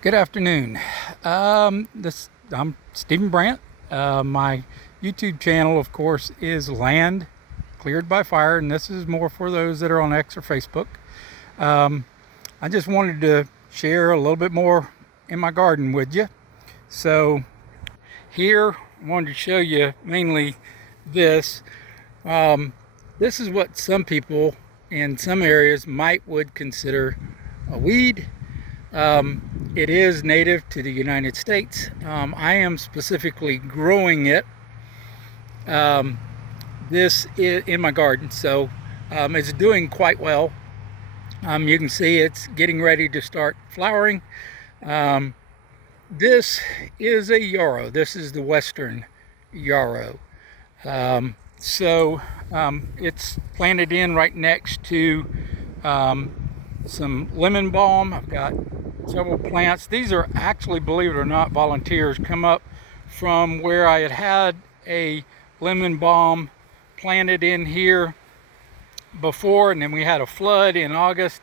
Good afternoon. I'm Stephen Brandt. My YouTube channel, of course, is Land Cleared by Fire, and this is more for those that are on X or Facebook. I just wanted to share a little bit more in my garden with you. So here, I wanted to show you mainly this. This is what some people in some areas would consider a weed. It is native to the United States. I am specifically growing it. This is in my garden, so it's doing quite well. You can see it's getting ready to start flowering. This is a yarrow. This is the Western Yarrow. It's planted in right next to some lemon balm. I've got several plants. These are actually, believe it or not, volunteers come up from where I had a lemon balm planted in here before, and then we had a flood in August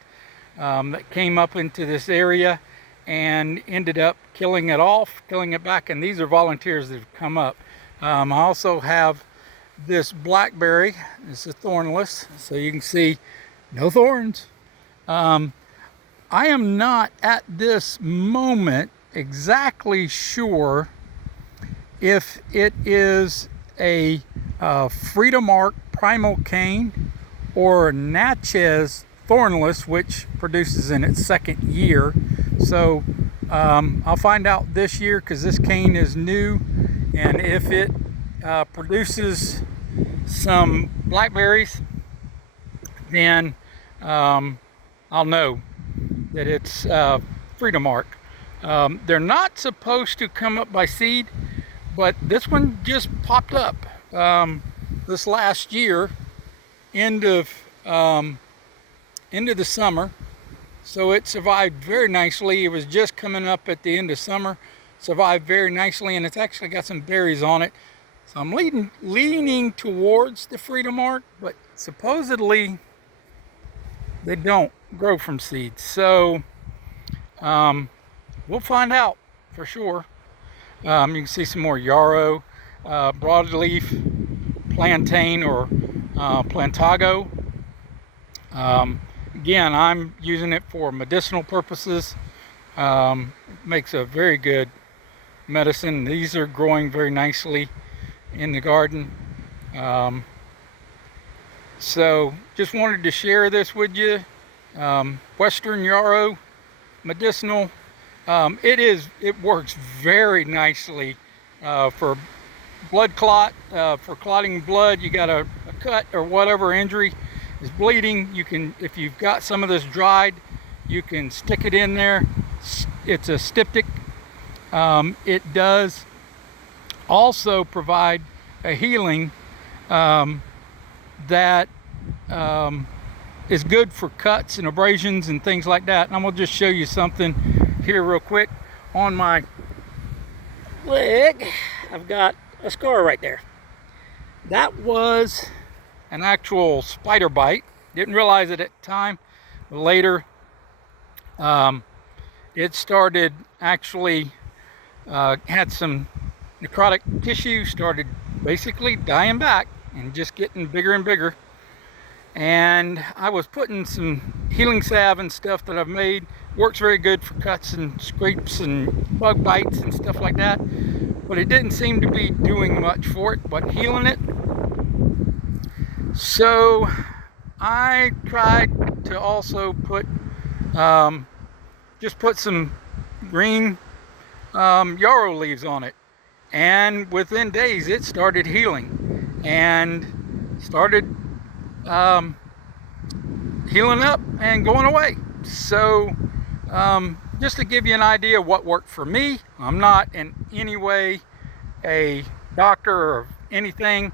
that came up into this area and ended up killing it back, and these are volunteers that have come up. I also have this blackberry. This is thornless, so you can see no thorns. I am not at this moment exactly sure if it is a Freedom Arc primal cane or Natchez thornless, which produces in its second year. So I'll find out this year, because this cane is new, and if it produces some blackberries, then I'll know that it's Freedom Arc. They're not supposed to come up by seed, but this one just popped up this last year, end of the summer. So it survived very nicely. It was just coming up at the end of summer, survived very nicely, and it's actually got some berries on it. So I'm leaning towards the Freedom Arc, but supposedly they don't grow from seeds. So we'll find out for sure. You can see some more yarrow, broadleaf plantain or plantago. Again, I'm using it for medicinal purposes. It makes a very good medicine. These are growing very nicely in the garden. So just wanted to share this with you. Western Yarrow, medicinal. It works very nicely for blood clot, for clotting blood. You got a cut or whatever injury is bleeding, you can, if you've got some of this dried, you can stick it in there. It's a styptic. It does also provide a healing that is good for cuts and abrasions and things like that. And I'm gonna just show you something here real quick. On my leg, I've got a scar right there. That was an actual spider bite. Didn't realize it at the time, but later it started actually had some necrotic tissue, started basically dying back and just getting bigger and bigger. And I was putting some healing salve and stuff that I've made. Works very good for cuts and scrapes and bug bites and stuff like that, but it didn't seem to be doing much for it, but healing it. So I tried to also put just put some green yarrow leaves on it, and within days it started healing and started healing up and going away. So just to give you an idea of what worked for me, I'm not in any way a doctor or anything.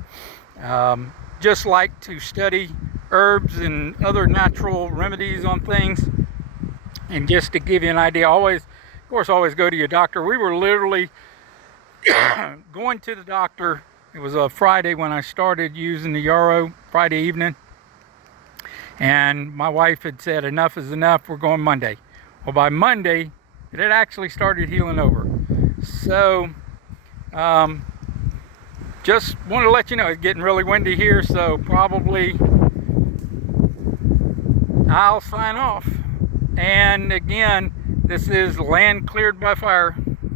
Just like to study herbs and other natural remedies on things. And just to give you an idea, always go to your doctor. We were literally going to the doctor. It was a Friday when I started using the yarrow, Friday evening. And my wife had said, enough is enough, we're going Monday. Well, by Monday, it had actually started healing over. So just want to let you know, it's getting really windy here, so probably I'll sign off. And again, this is Land Cleared by Fire.